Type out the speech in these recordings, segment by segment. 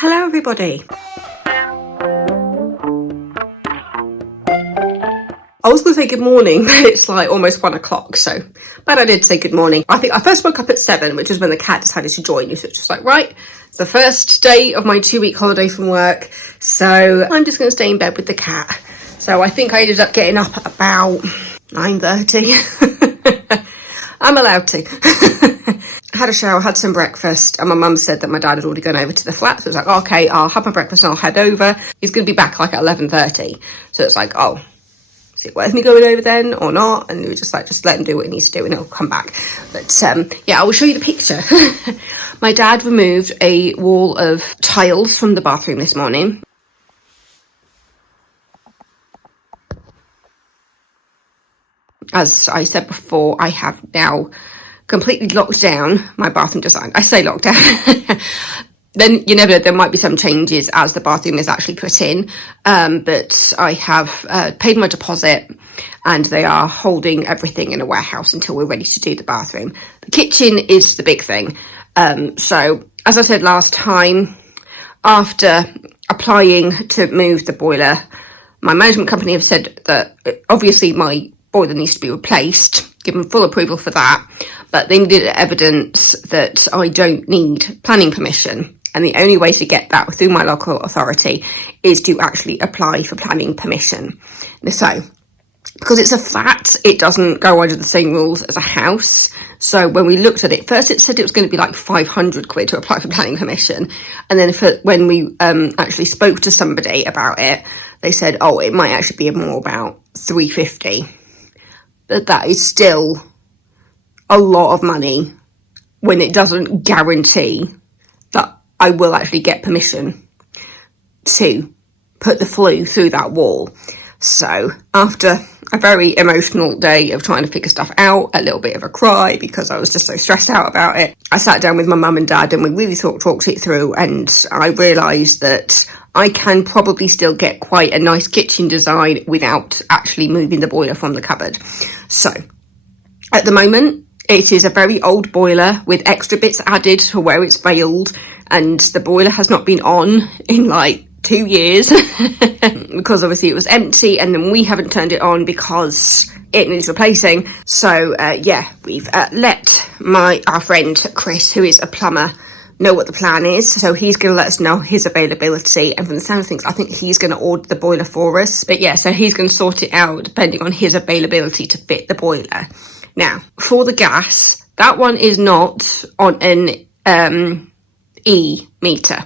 Hello everybody. I was going to say good morning, but it's like almost 1 o'clock, so but I did say good morning. I think I first woke up at 7, which is when the cat decided to join me, so it's just like, right, it's the first day of my 2-week holiday from work, so I'm just going to stay in bed with the cat. So I think I ended up getting up at about 9:30. I'm allowed to. I had a shower, had some breakfast, and my mum said that my dad had already gone over to the flat, so it was like, okay, I'll have my breakfast and I'll head over. He's going to be back like at 11:30, so it's like, oh, is it worth me going over then or not? And we were just like, just let him do what he needs to do and he'll come back. But yeah, I will show you the picture. My dad removed a wall of tiles from the bathroom this morning. As I said before, I have now completely locked down my bathroom design. I say locked down. Then you never know, there might be some changes as the bathroom is actually put in. But I have paid my deposit and they are holding everything in a warehouse until we're ready to do the bathroom. The kitchen is the big thing. So as I said last time, after applying to move the boiler, my management company have said that obviously my boiler needs to be replaced, given full approval for that, but they needed evidence that I don't need planning permission. And the only way to get that through my local authority is to actually apply for planning permission. So, because it's a flat, it doesn't go under the same rules as a house. So when we looked at it, first it said it was going to be like 500 quid to apply for planning permission. And then when we actually spoke to somebody about it, they said, oh, it might actually be more about 350. But that is still a lot of money when it doesn't guarantee that I will actually get permission to put the flue through that wall. So after a very emotional day of trying to figure stuff out, a little bit of a cry because I was just so stressed out about it, I sat down with my mum and dad and we really talked it through, and I realised that I can probably still get quite a nice kitchen design without actually moving the boiler from the cupboard. So at the moment, it is a very old boiler with extra bits added to where it's failed, and the boiler has not been on in like 2 years because obviously it was empty, and then we haven't turned it on because it needs replacing. So yeah, we've let our friend Chris, who is a plumber, know what the plan is. So he's going to let us know his availability, and from the sound of things, I think he's going to order the boiler for us. But yeah, so he's going to sort it out depending on his availability to fit the boiler. Now, for the gas, that one is not on an E-meter.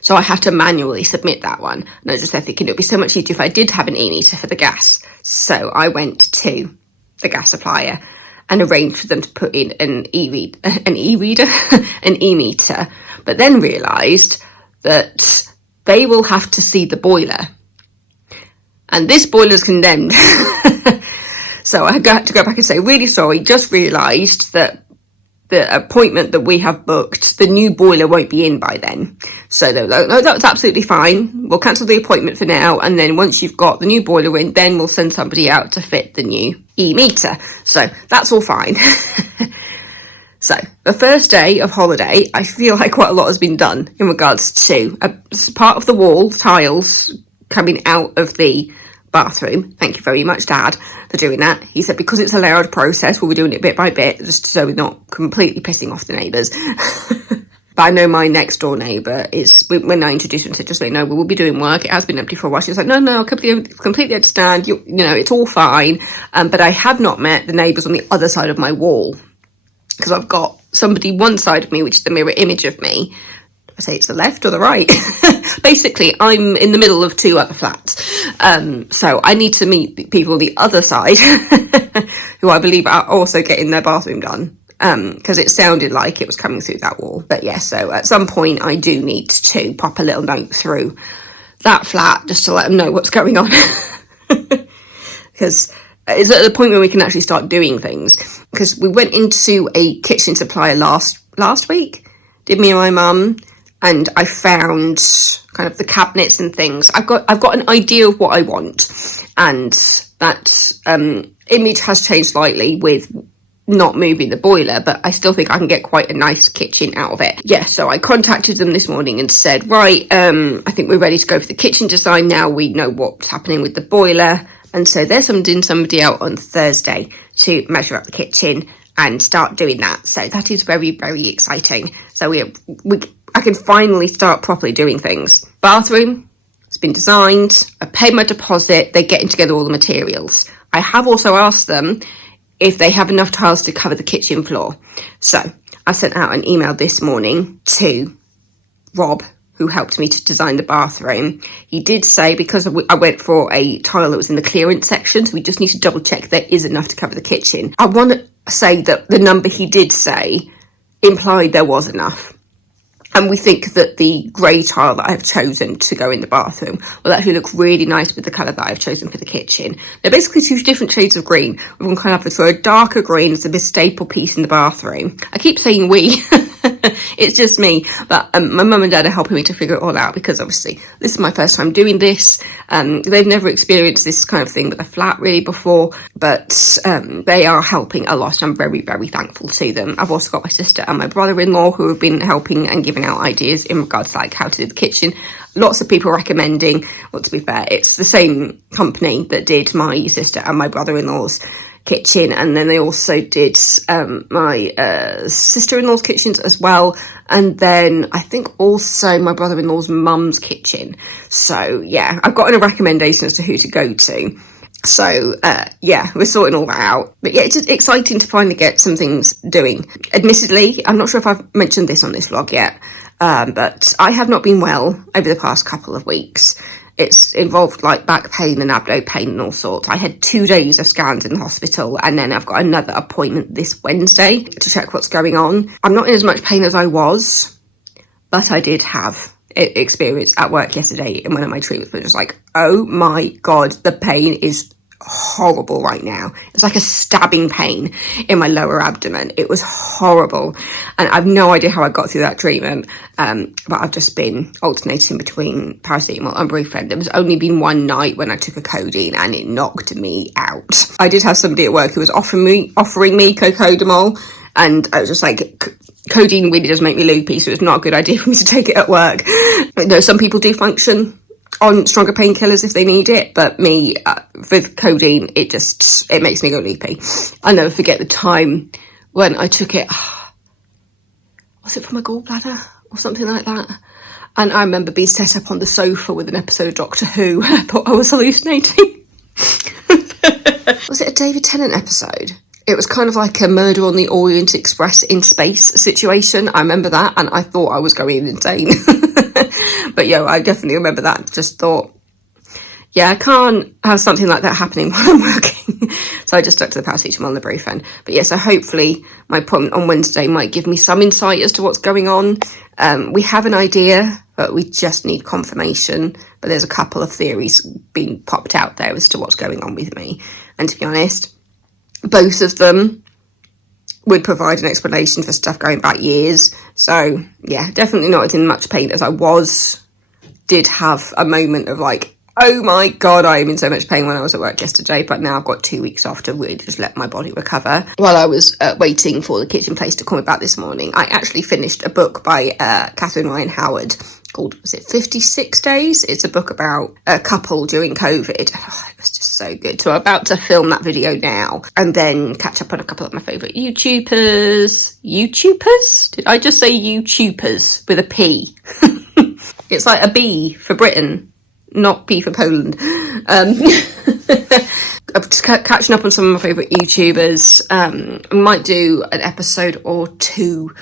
So I have to manually submit that one. And I was just thinking it would be so much easier if I did have an E-meter for the gas. So I went to the gas supplier and arranged for them to put in an E-meter, but then realised that they will have to see the boiler. And this boiler is condemned. So I had to go back and say, really sorry, just realised that the appointment that we have booked, the new boiler won't be in by then. So they were like, no, that's absolutely fine. We'll cancel the appointment for now. And then once you've got the new boiler in, then we'll send somebody out to fit the new E-meter. So that's all fine. So the first day of holiday, I feel like quite a lot has been done in regards to part of the wall tiles coming out of the bathroom. Thank you very much, Dad, for doing that. He said because it's a layered process, we'll be doing it bit by bit, just so we're not completely pissing off the neighbours. But I know my next door neighbour is, when I introduced him, said, just so you know, we will be doing work. It has been empty for a while. She was like, no, I completely understand. You know, it's all fine. But I have not met the neighbours on the other side of my wall, because I've got somebody one side of me, which is the mirror image of me. I say it's the left or the right. Basically, I'm in the middle of 2 other flats. So I need to meet people on the other side who I believe are also getting their bathroom done. Because it sounded like it was coming through that wall. But yeah, so at some point I do need to pop a little note through that flat just to let them know what's going on. Because it's at the point where we can actually start doing things. Because we went into a kitchen supplier last week, did me and my mum, and I found kind of the cabinets and things. I've got an idea of what I want, and that image has changed slightly with not moving the boiler, but I still think I can get quite a nice kitchen out of it. Yeah, so I contacted them this morning and said, right, I think we're ready to go for the kitchen design now. We know what's happening with the boiler. And so they're sending somebody out on Thursday to measure up the kitchen and start doing that. So that is very, very exciting. So I can finally start properly doing things. Bathroom, it's been designed. I paid my deposit. They're getting together all the materials. I have also asked them if they have enough tiles to cover the kitchen floor. So I sent out an email this morning to Rob, who helped me to design the bathroom. He did say, because I went for a tile that was in the clearance section, so we just need to double check there is enough to cover the kitchen. I want to say that the number he did say implied there was enough. And we think that the grey tile that I've chosen to go in the bathroom will actually look really nice with the colour that I've chosen for the kitchen. They're basically two different shades of green. We're going to have a darker green as a staple piece in the bathroom. I keep saying we. It's just me, but my mum and dad are helping me to figure it all out, because obviously this is my first time doing this. They've never experienced this kind of thing with a flat really before, but they are helping a lot. I'm very, very thankful to them. I've also got my sister and my brother-in-law who have been helping and giving out ideas in regards to like how to do the kitchen. Lots of people recommending, well, to be fair, it's the same company that did my sister and my brother-in-law's kitchen, and then they also did my sister-in-law's kitchens as well, and then I think also my brother-in-law's mum's kitchen. So yeah, I've gotten a recommendation as to who to go to. So yeah, we're sorting all that out. But yeah, it's just exciting to finally get some things doing. Admittedly, I'm not sure if I've mentioned this on this vlog yet, but I have not been well over the past couple of weeks. It's involved like back pain and abdo pain and all sorts. I had 2 days of scans in the hospital, and then I've got another appointment this Wednesday to check what's going on. I'm not in as much pain as I was, but I did have experience at work yesterday in one of my treatments, but just like, oh my God, the pain is horrible right now. It's like a stabbing pain in my lower abdomen. It was horrible, and I've no idea how I got through that treatment, but I've just been alternating between paracetamol and Brufen. There was only been one night when I took a codeine and it knocked me out. I did have somebody at work who was offering me cocodamol, and I was just like, codeine really does make me loopy, so it's not a good idea for me to take it at work. You know, some people do function on stronger painkillers if they need it, but me, with codeine, it makes me go loopy. I'll never forget the time when I took it, was it for my gallbladder or something like that? And I remember being set up on the sofa with an episode of Doctor Who. I thought I was hallucinating. Was it a David Tennant episode? It was kind of like a Murder on the Orient Express in space situation. I remember that, and I thought I was going insane. But yeah, I definitely remember that. Just thought, yeah, I can't have something like that happening while I'm working. So I just stuck to the paracetamol and the Brufen. But yeah, so hopefully my appointment on Wednesday might give me some insight as to what's going on. We have an idea, but we just need confirmation. But there's a couple of theories being popped out there as to what's going on with me. And to be honest, both of them would provide an explanation for stuff going back years. So yeah, definitely not as in much pain as I was. Did have a moment of like, oh my God, I am in so much pain when I was at work yesterday, but now I've got 2 weeks off to really just let my body recover. While I was waiting for the kitchen place to come back this morning, I actually finished a book by Catherine Ryan Howard called, was it 56 Days? It's a book about a couple during COVID. Oh, it was just so good. So I'm about to film that video now and then catch up on a couple of my favourite YouTubers. YouTubers? Did I just say YouTubers with a P? It's like a B for Britain, not P for Poland. I'm catching up on some of my favourite YouTubers. I might do an episode or two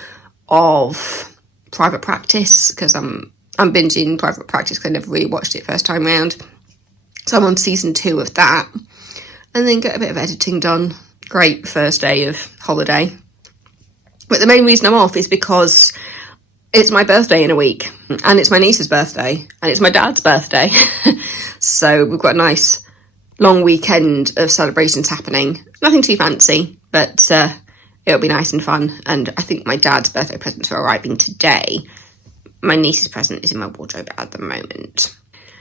of Private Practice, because I'm binging Private Practice because I never really watched it first time round. So I'm on season 2 of that. And then get a bit of editing done. Great first day of holiday. But the main reason I'm off is because it's my birthday in a week, and it's my niece's birthday, and it's my dad's birthday. So we've got a nice long weekend of celebrations happening. Nothing too fancy, but it'll be nice and fun. And I think my dad's birthday presents are arriving today. My niece's present is in my wardrobe at the moment.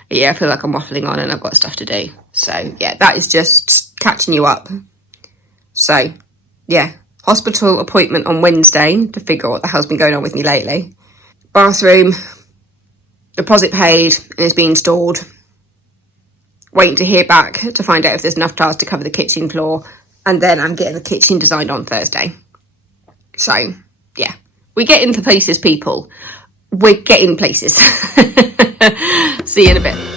But yeah, I feel like I'm waffling on and I've got stuff to do. So yeah, that is just catching you up. So yeah, Hospital appointment on Wednesday to figure out what the hell's been going on with me lately. Bathroom, deposit paid and is being installed. Waiting to hear back to find out if there's enough tiles to cover the kitchen floor. And then I'm getting the kitchen designed on Thursday. So, yeah. We're getting to places, people. We're getting places. See you in a bit.